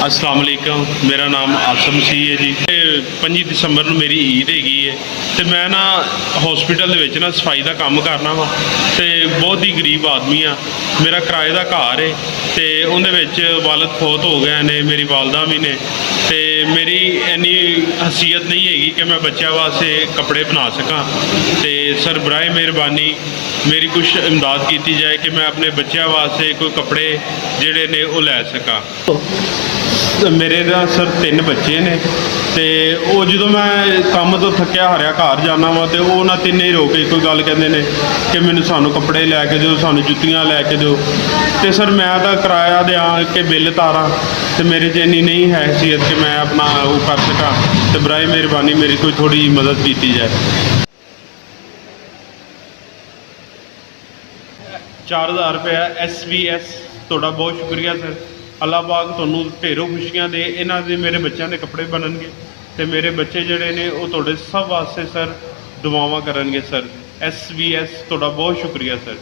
अस्सलाम वालेकुम, मेरा नाम आसम मसीह है जी। 25 ਦਸੰਬਰ ਨੂੰ ਮੇਰੀ ਈਦ ਹੈਗੀ ਹੈ ਤੇ ਮੈਂ ਨਾ ਹਸਪੀਟਲ ਦੇ ਵਿੱਚ ਨਾ ਸਫਾਈ ਦਾ ਕੰਮ ਕਰਨਾ ਵਾ ਤੇ ਬਹੁਤ ਹੀ ਗਰੀਬ ਆਦਮੀ ਆ। ਮੇਰਾ ਕਿਰਾਏ ਦਾ ਘਰ ਹੈ ਤੇ ਉਹਦੇ ਵਿੱਚ ਵਾਲਦ ਫੌਤ ਹੋ ਗਏ ਨੇ, ਮੇਰੀ ਵਾਲਦਾ ਵੀ ਨੇ ਤੇ ਮੇਰੀ ਇੰਨੀ ਹਸੀਅਤ ਨਹੀਂ ਹੈਗੀ ਕਿ ਮੈਂ ਬੱਚਿਆਂ ਵਾਸਤੇ ਕੱਪੜੇ ਬਣਾ ਸਕਾਂ। ਤੇ ਸਰ ਬਰਾਏ ਮਿਹਰਬਾਨੀ ਮੇਰੀ ਕੁਛ ਇਮਦਾਦ ਕੀਤੀ ਜਾਏ ਕਿ ਮੈਂ ਆਪਣੇ ਬੱਚਿਆਂ ਵਾਸਤੇ ਕੋਈ ਕੱਪੜੇ ਜਿਹੜੇ ਨੇ ਉਹ ਲੈ ਸਕਾਂ। ਮੇਰੇ ਦਾ ਸਰ 3 ਬੱਚੇ ਨੇ ਤੇ ਉਹ ਜਦੋਂ ਮੈਂ ਕੰਮ ਤੋਂ ਥੱਕਿਆ ਹਾਰਿਆ ਘਰ ਜਾਣਾ ਵਾ ਤੇ ਉਹ ਨਾ ਤਿੰਨੇ ਹੀ ਰੋ ਕੇ ਕੋਈ ਗੱਲ ਕਹਿੰਦੇ ਨੇ ਕਿ ਮੈਨੂੰ ਸਾਨੂੰ ਕੱਪੜੇ ਲੈ ਕੇ ਦਿਓ, ਸਾਨੂੰ ਜੁੱਤੀਆਂ ਲੈ ਕੇ ਦਿਓ। ਤੇ ਸਰ ਮੈਂ ਤਾਂ ਕਿਰਾਇਆ ਦਿਆਂ ਕਿ ਬਿੱਲ ਤਾਰਾਂ ਤੇ ਮੇਰੇ 'ਚ ਇੰਨੀ ਨਹੀਂ ਹੈ ਹੈਸੀਅਤ ਕਿ ਮੈਂ ਆਪਣਾ ਉਹ ਕਰ ਸਕਾਂ। ਤੇ ਬਰਾਏ ਮਿਹਰਬਾਨੀ ਮੇਰੀ ਕੋਈ ਥੋੜ੍ਹੀ ਮਦਦ ਕੀਤੀ ਜਾਏ। 4000 ਰੁਪਇਆ SVS ਤੁਹਾਡਾ ਬਹੁਤ ਸ਼ੁਕਰੀਆ ਸਰ। ਅੱਲਾਹ ਪਾਕ ਤੁਹਾਨੂੰ ਢੇਰੋਂ ਖੁਸ਼ੀਆਂ ਦੇ। ਇਹਨਾਂ ਦੇ ਮੇਰੇ ਬੱਚਿਆਂ ਦੇ ਕੱਪੜੇ ਬਣਨਗੇ ਤੇ ਮੇਰੇ ਬੱਚੇ ਜਿਹੜੇ ਨੇ ਉਹ ਤੁਹਾਡੇ ਸਭ ਵਾਸਤੇ ਸਰ ਦੁਆਵਾਂ ਕਰਨਗੇ ਸਰ। SVS ਤੁਹਾਡਾ ਬਹੁਤ ਸ਼ੁਕਰੀਆ ਸਰ।